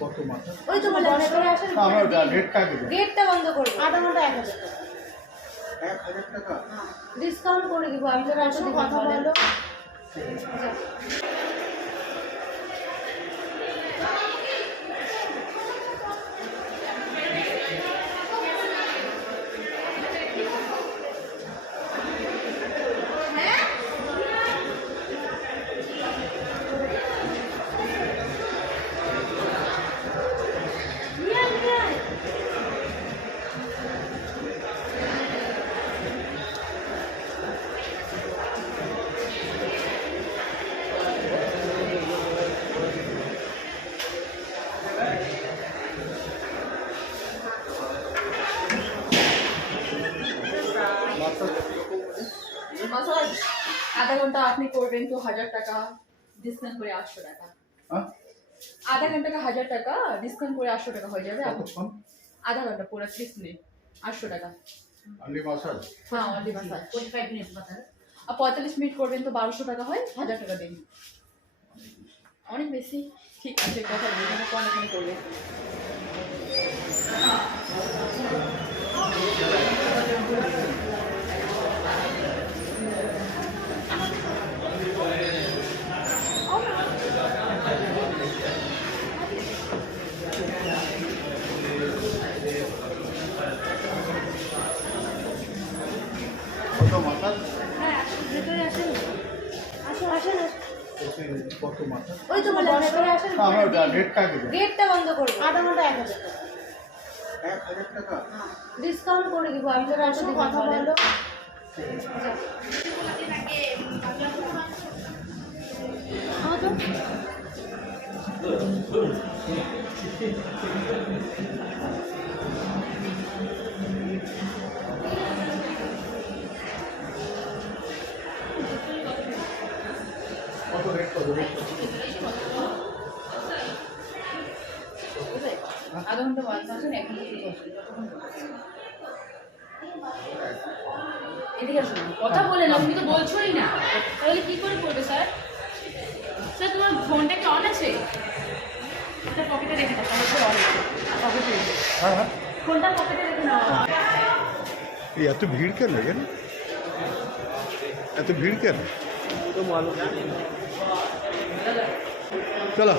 কত মাথা? ওই তো বললাম ভেতরে আসেন। আমার গেটটা দিবেন। গেটটা বন্ধ করবো। আধা ঘন্টা 1000 টাকা। 1000 টাকা? ডিসকাউন্ট করে দিব। আমি তো রাখছি কথা বলো। মাসাজ আধা ঘন্টা আপনি করবেন তো 1000 টাকা ডিসকাউন্ট করে 800 টাকা। আধা ঘন্টা 1000 টাকা ডিসকাউন্ট করে 800 টাকা হয়ে যাবে। আধা ঘন্টা পুরো 30 মিনিট 800 টাকা। Only massage? হ্যাঁ অনলি মাসাজ। 45 minute massage. আর 45 মিনিট করবেন তো 1200 টাকা হয়, 1000 টাকা দেন। অনেক বেশি। ঠিক আছে কথা বলবেন কোন করবে। কত মাসাজ? হ্যাঁ ভেতরে আসেন। আসেন। কত মাথা? ওই তো বললাম ভেতরে আসেন। আমার গেটটা দিবেন। গেটটা বন্ধ করবো। আধা ঘন্টা 1000 টাকা। 1000 টাকা? ডিসকাউন্ট করে দিব। আমি তো রাখছি কথা বলো। কত রেট কত রেট? আধা ঘন্টা বাদ আসেন এখন এদিকে আসুন। কথা বলে না, তুমি তো বলছোই না। তাহলে কি করে করবে স্যার? স্যার তোমার ফোনটা কি অন আছে? এটা পকেটে রেখে দাও, তাহলে অন আছে। পকেটে রেখে। হ্যাঁ। ফোনটা পকেটে রেখে নাও। ये तो भीड़ क्या लगे ना? तो भीड़ क्या है? तो मालूम चलो